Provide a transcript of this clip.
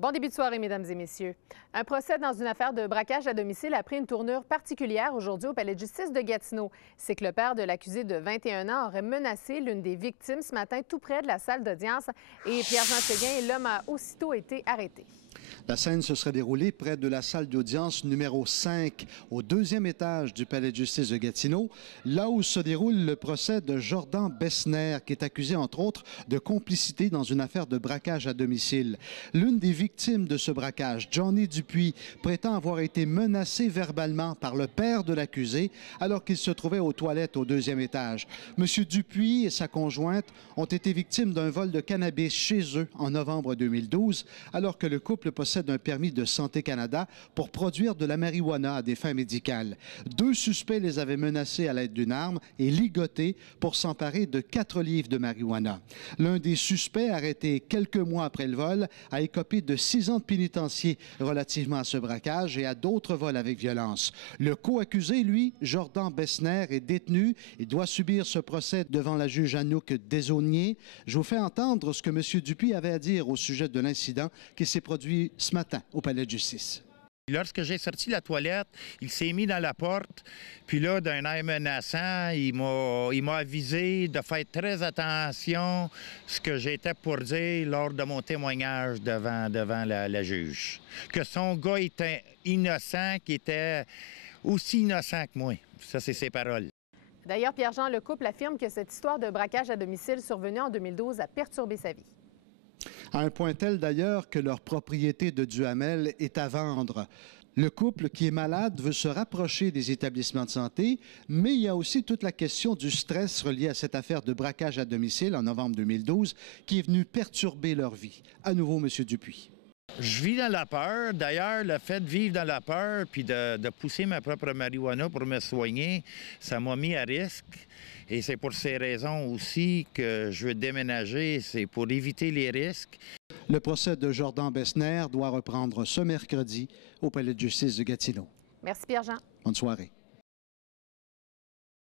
Bon début de soirée, mesdames et messieurs. Un procès dans une affaire de braquage à domicile a pris une tournure particulière aujourd'hui au palais de justice de Gatineau. C'est que le père de l'accusé de 21 ans aurait menacé l'une des victimes ce matin tout près de la salle d'audience et Pierre-Jean Séguin, l'homme a aussitôt été arrêté. La scène se serait déroulée près de la salle d'audience numéro 5, au deuxième étage du palais de justice de Gatineau, là où se déroule le procès de Jordan Bessner, qui est accusé, entre autres, de complicité dans une affaire de braquage à domicile. L'une des victimes de ce braquage, Johnny Dupuis, prétend avoir été menacé verbalement par le père de l'accusé alors qu'il se trouvait aux toilettes au deuxième étage. M. Dupuis et sa conjointe ont été victimes d'un vol de cannabis chez eux en novembre 2012, alors que le couple possède un permis de Santé Canada pour produire de la marijuana à des fins médicales. 2 suspects les avaient menacés à l'aide d'une arme et ligotés pour s'emparer de 4 livres de marijuana. L'un des suspects, arrêté quelques mois après le vol, a écopé de 6 ans de pénitencier relativement à ce braquage et à d'autres vols avec violence. Le co-accusé, lui, Jordan Bessner, est détenu et doit subir ce procès devant la juge Anouk Desaulniers. Je vous fais entendre ce que M. Dupuis avait à dire au sujet de l'incident qui s'est produit ce matin au palais de justice. Lorsque j'ai sorti la toilette, il s'est mis dans la porte, puis là, d'un air menaçant, il m'a avisé de faire très attention à ce que j'étais pour dire lors de mon témoignage devant la juge. Que son gars était innocent, qu'il était aussi innocent que moi. Ça, c'est ses paroles. D'ailleurs, Pierre-Jean, le couple affirme que cette histoire de braquage à domicile survenue en 2012 a perturbé sa vie. À un point tel d'ailleurs que leur propriété de Duhamel est à vendre. Le couple qui est malade veut se rapprocher des établissements de santé, mais il y a aussi toute la question du stress relié à cette affaire de braquage à domicile en novembre 2012 qui est venue perturber leur vie. À nouveau, M. Dupuis. Je vis dans la peur. D'ailleurs, le fait de vivre dans la peur puis de pousser ma propre marijuana pour me soigner, ça m'a mis à risque. Et c'est pour ces raisons aussi que je veux déménager, c'est pour éviter les risques. Le procès de Jordan Bessner doit reprendre ce mercredi au palais de justice de Gatineau. Merci, Pierre-Jean. Bonne soirée.